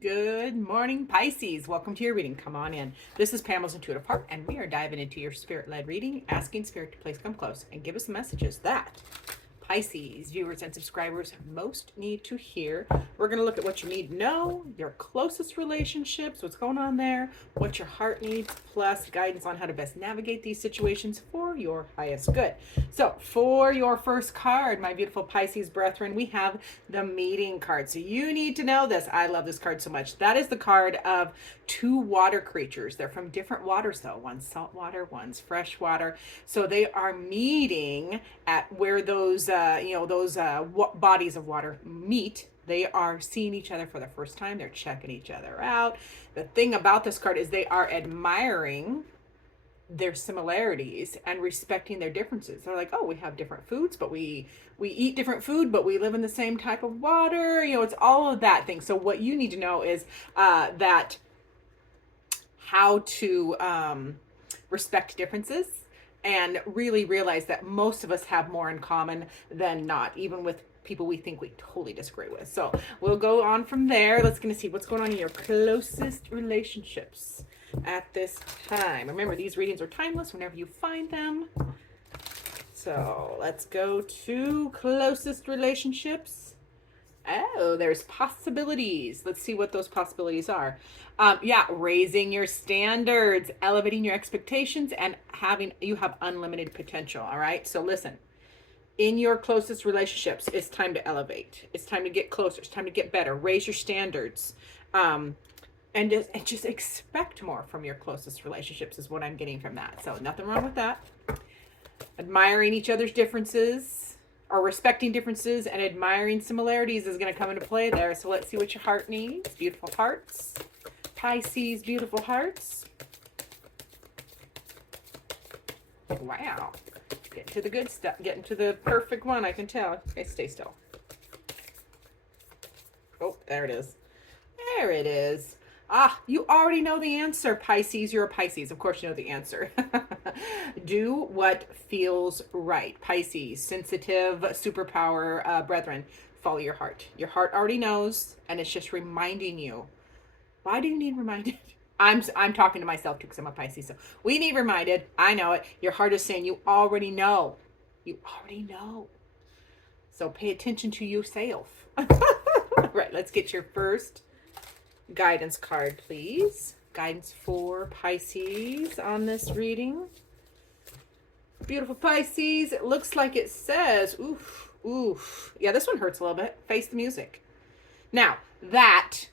Good morning, Pisces. Welcome to your reading. Come on in. This is Pamela's Intuitive Heart, and we are diving into your spirit-led reading, asking Spirit to please come close and give us messages that Pisces viewers and subscribers most need to hear. We're going to look at what you need to know, your closest relationships, what's going on there, what your heart needs, plus guidance on how to best navigate these situations for your highest good. So for your first card, my beautiful Pisces brethren, we have the meeting card. So you need to know this. I love this card so much. That is the card of two water creatures. They're from different waters though. One's salt water, one's fresh water. So they are meeting at where those bodies of water meet. They are seeing each other for the first time. They're checking each other out. The thing about this card is they are admiring their similarities and respecting their differences. They're like, oh, we have different foods, but we eat different food, but we live in the same type of water. It's all of that thing. So what you need to know is that how to respect differences and really realize that most of us have more in common than not, even with people we think we totally disagree with. So we'll go on from there. Let's gonna see what's going on in your closest relationships at this time. Remember, these readings are timeless whenever you find them. So let's go to closest relationships. Oh, there's possibilities. Let's see what those possibilities are. Raising your standards, elevating your expectations, and you have unlimited potential. All right. So listen, in your closest relationships, it's time to elevate. It's time to get closer. It's time to get better. Raise your standards. And just expect more from your closest relationships is what I'm getting from that. So nothing wrong with that. Admiring each other's differences or respecting differences and admiring similarities is going to come into play there. So let's see what your heart needs. Beautiful hearts. Pisces, beautiful hearts. Wow. Getting to the good stuff. Getting to the perfect one, I can tell. Okay, stay still. Oh, there it is. There it is. You already know the answer, Pisces. You're a Pisces. Of course you know the answer. Do what feels right. Pisces, sensitive, superpower brethren, follow your heart. Your heart already knows, and it's just reminding you. Why do you need reminded? I'm talking to myself too because I'm a Pisces. So we need reminded. I know it. Your heart is saying you already know. You already know. So pay attention to yourself. Right, let's get your first guidance card, please. Guidance for Pisces on this reading. Beautiful Pisces. It looks like it says, oof, oof. Yeah, this one hurts a little bit. Face the music. Now, that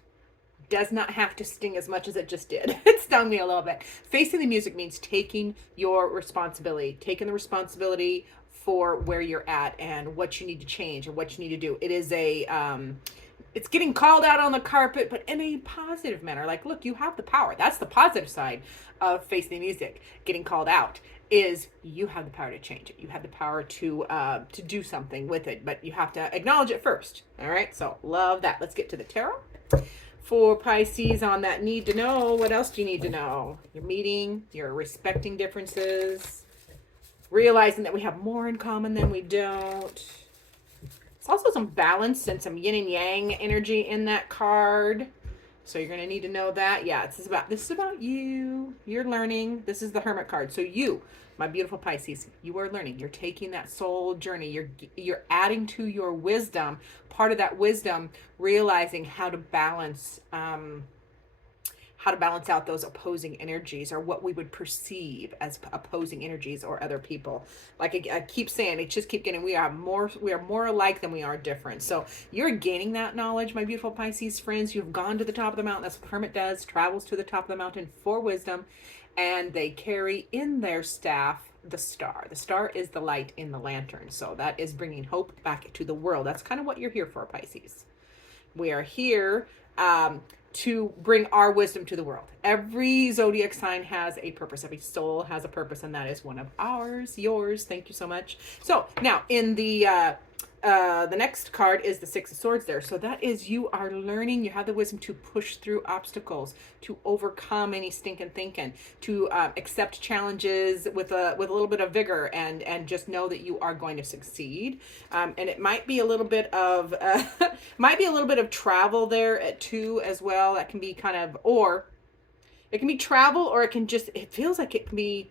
does not have to sting as much as it just did. It stung me a little bit. Facing the music means taking your responsibility, taking the responsibility for where you're at and what you need to change and what you need to do. It is it's getting called out on the carpet, but in a positive manner. Like, look, you have the power. That's the positive side of facing the music. Getting called out is you have the power to change it. You have the power to do something with it, but you have to acknowledge it first. All right. So love that. Let's get to the tarot. For Pisces on that need to know, what else do you need to know? You're meeting, you're respecting differences, realizing that we have more in common than we don't. It's also some balance and some yin and yang energy in that card. So you're going to need to know that. Yeah, this is about you. You're learning. This is the Hermit card. So you, my beautiful Pisces, you are learning. You're taking that soul journey. You're adding to your wisdom. Part of that wisdom, realizing how to balance out those opposing energies, or what we would perceive as opposing energies or other people. Like I keep saying, it just keep getting, we are more alike than we are different. So you're gaining that knowledge, my beautiful Pisces friends. You've gone to the top of the mountain. That's what the Hermit does, travels to the top of the mountain for wisdom, and they carry in their staff the star. The star is the light in the lantern. So that is bringing hope back to the world. That's kind of what you're here for, Pisces. We are here to bring our wisdom to the world. Every zodiac sign has a purpose. Every soul has a purpose, and that is one of ours, yours. Thank you so much. So now in the The next card is the Six of Swords there. So that is, you are learning, you have the wisdom to push through obstacles, to overcome any stinking thinking, to accept challenges with a little bit of vigor, and just know that you are going to succeed. And it might be a little bit of might be a little bit of travel there at too as well. That can be kind of, or it can be travel, or it can just, it feels like it can be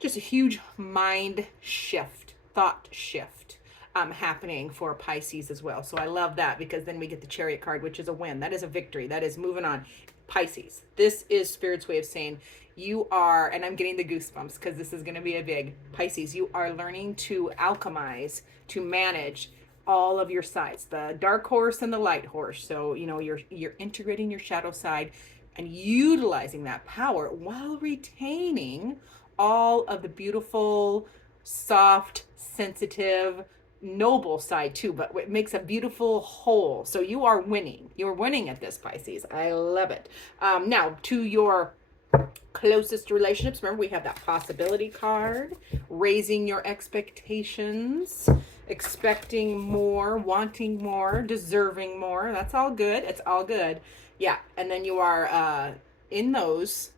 just a huge mind shift, thought shift happening for Pisces as well. So I love that, because then we get the Chariot card, which is a win. That is a victory. That is moving on. Pisces, this is Spirit's way of saying you are, and I'm getting the goosebumps because this is going to be a big Pisces. You are learning to alchemize, to manage all of your sides, the dark horse and the light horse. So, you know, you're integrating your shadow side and utilizing that power while retaining all of the beautiful, soft, sensitive, noble side too, but it makes a beautiful whole. So you are winning. You're winning at this, Pisces. I love it. Now to your closest relationships. Remember, we have that possibility card, raising your expectations, expecting more, wanting more, deserving more. That's all good. It's all good. Yeah. And then you are in those,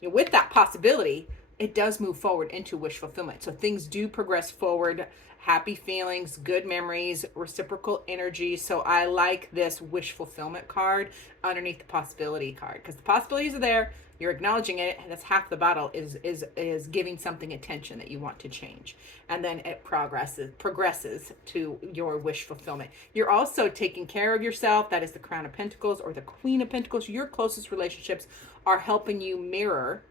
you know, with that possibility, it does move forward into wish fulfillment. So things do progress forward. Happy feelings, good memories, reciprocal energy. So I like this wish fulfillment card underneath the possibility card, because the possibilities are there. You're acknowledging it, and that's half the battle, is giving something attention that you want to change. And then it progresses to your wish fulfillment. You're also taking care of yourself. That is the Crown of Pentacles or the Queen of Pentacles. Your closest relationships are helping you mirror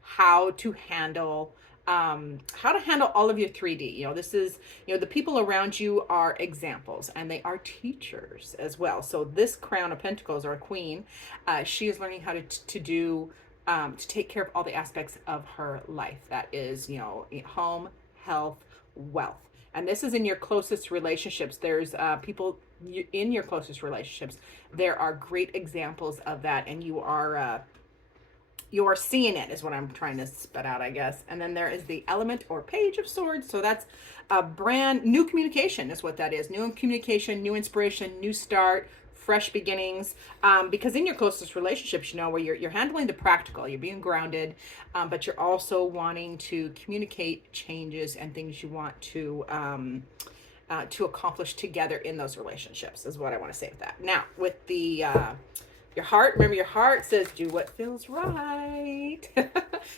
how to handle all of your 3D. You know, this is, you know, the people around you are examples, and they are teachers as well. So this Crown of Pentacles, or a Queen, she is learning how to do, to take care of all the aspects of her life. That is, you know, home, health, wealth. And this is in your closest relationships. There's people in your closest relationships. There are great examples of that, and you're seeing it, is what I'm trying to spit out, I guess. And then there is the Element or Page of Swords. So that's a brand new communication, is what that is. New communication, new inspiration, new start, fresh beginnings. Because in your closest relationships, you know, where you're handling the practical, you're being grounded, but you're also wanting to communicate changes and things you want to accomplish together in those relationships, is what I want to say with that. Now, with the your heart, remember, your heart says do what feels right.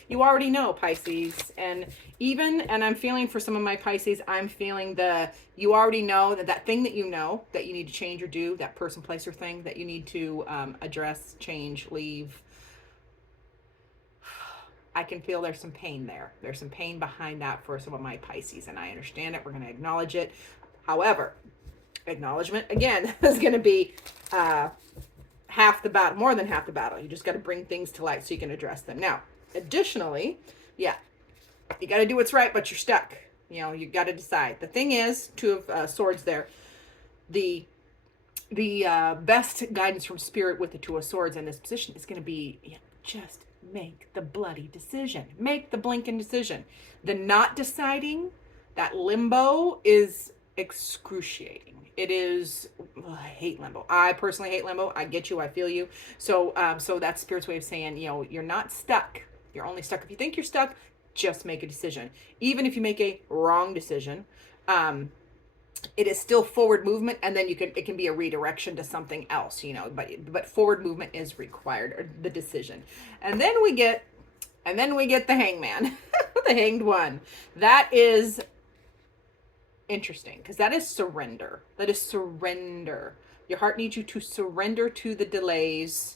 You already know, Pisces. And I'm feeling for some of my Pisces, I'm feeling you already know that thing that you know that you need to change or do, that person, place, or thing that you need to address, change, leave. I can feel there's some pain there. There's some pain behind that for some of my Pisces, and I understand it. We're going to acknowledge it. However, acknowledgement, again, is going to be half the battle, more than half the battle. You just got to bring things to light so you can address them. Now, additionally, yeah, you got to do what's right, but you're stuck. You know, you got to decide. The thing is, Two of Swords there, the best guidance from Spirit with the Two of Swords in this position is going to be, you know, just make the bloody decision. Make the blinking decision. The not deciding, that limbo, is excruciating. It is, I hate limbo. I personally hate limbo. I get you. I feel you. So that's Spirit's way of saying, you know, you're not stuck. You're only stuck if you think you're stuck. Just make a decision. Even if you make a wrong decision, it is still forward movement, and then it can be a redirection to something else, you know, but forward movement is required, or the decision. And then we get the Hangman, the Hanged One. That is interesting, because that is surrender. That is surrender. Your heart needs you to surrender to the delays,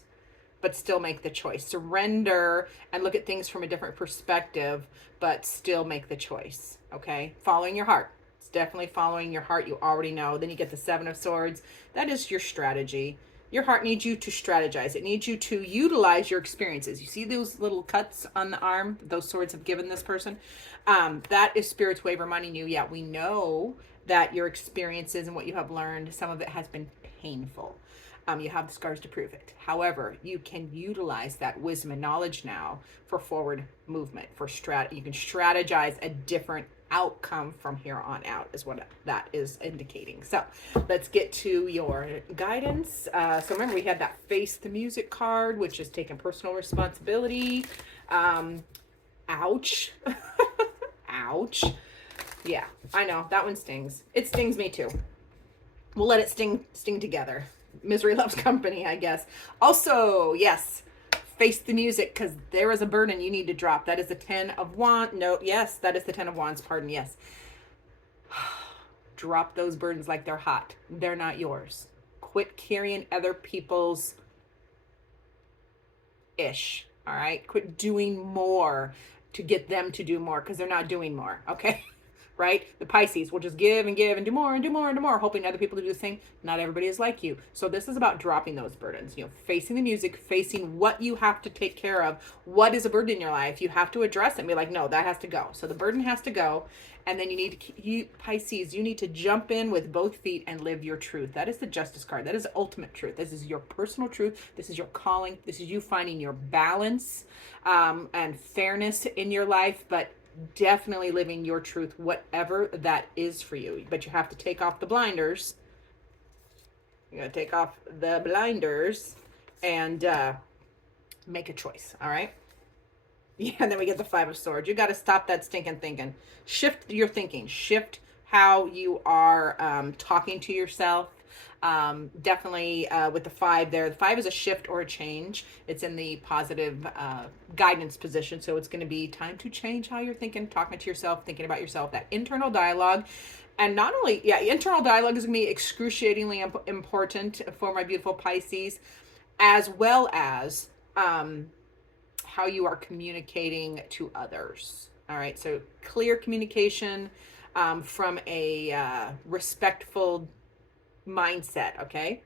but still make the choice. Surrender and look at things from a different perspective, but still make the choice. Okay, following your heart. It's definitely following your heart. You already know. Then you get the Seven of Swords. That is your strategy. Your heart needs you to strategize. It needs you to utilize your experiences. You see those little cuts on the arm those swords have given this person? That is Spirit's way of reminding you, yeah, we know that your experiences and what you have learned, some of it has been painful. You have the scars to prove it. However, you can utilize that wisdom and knowledge now for forward movement, you can strategize a different outcome from here on out is what that is indicating. So let's get to your guidance. So remember, we had that face the music card, which is taking personal responsibility. Ouch. Ouch. Yeah, I know that one stings. It stings me too. We'll let it sting together. Misery loves company, I guess. Also, yes, face the music, because there is a burden you need to drop. That is the 10 of Wands. No, yes, that is the 10 of Wands. Pardon, yes. Drop those burdens like they're hot. They're not yours. Quit carrying other people's ish. All right? Quit doing more to get them to do more, because they're not doing more. Okay? Right? The Pisces will just give and give and do more and do more and do more, hoping other people to do the same. Not everybody is like you. So this is about dropping those burdens, you know, facing the music, facing what you have to take care of. What is a burden in your life? You have to address it and be like, no, that has to go. So the burden has to go. And then you need to, Pisces, you need to jump in with both feet and live your truth. That is the Justice card. That is ultimate truth. This is your personal truth. This is your calling. This is you finding your balance and fairness in your life, but definitely living your truth, whatever that is for you. But you have to take off the blinders. You gotta take off the blinders and make a choice. All right. Yeah. And then we get the 5 of Swords. You got to stop that stinking thinking. Shift your thinking. Shift how you are talking to yourself. Definitely with the 5 there. The 5 is a shift or a change. It's in the positive guidance position. So it's going to be time to change how you're thinking, talking to yourself, thinking about yourself, that internal dialogue. And not only, internal dialogue is going to be excruciatingly important for my beautiful Pisces, as well as how you are communicating to others. All right. So clear communication from a respectful mindset. Okay.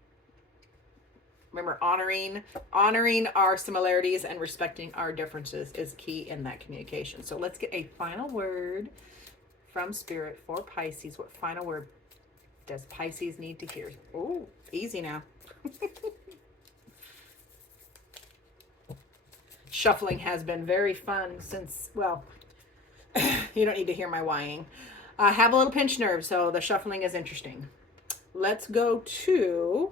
Remember, honoring our similarities and respecting our differences is key in that communication. So let's get a final word from Spirit for Pisces. What final word does Pisces need to hear? Oh, easy now. Shuffling has been very fun since, well, you don't need to hear my whining. I have a little pinched nerve, so the shuffling is interesting. Let's go to,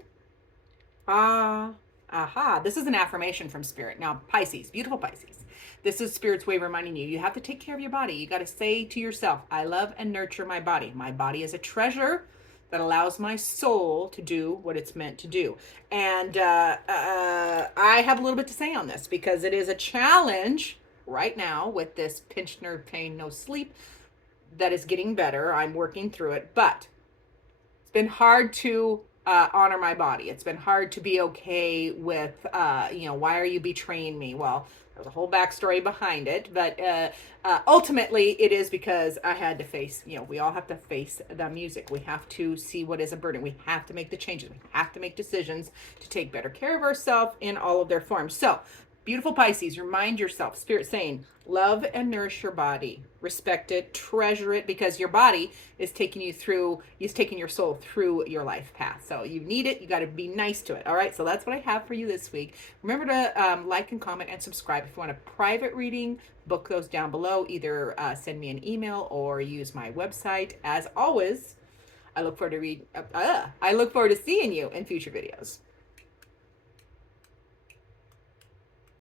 this is an affirmation from Spirit. Now, Pisces, beautiful Pisces. This is Spirit's way of reminding you, you have to take care of your body. You got to say to yourself, I love and nurture my body. My body is a treasure that allows my soul to do what it's meant to do. And I have a little bit to say on this, because it is a challenge right now with this pinched nerve pain, no sleep, that is getting better. I'm working through it, but it's been hard to honor my body. It's been hard to be okay with, why are you betraying me? Well, there's a whole backstory behind it, but ultimately it is because I had to face, we all have to face the music. We have to see what is a burden. We have to make the changes. We have to make decisions to take better care of ourselves in all of their forms. So, beautiful Pisces, remind yourself, Spirit saying, love and nourish your body, respect it, treasure it, because your body is taking your soul through your life path. So you need it. You got to be nice to it. All right. So that's what I have for you this week. Remember to like and comment and subscribe. If you want a private reading, book those down below. Either send me an email or use my website. As always, I look forward to seeing you in future videos.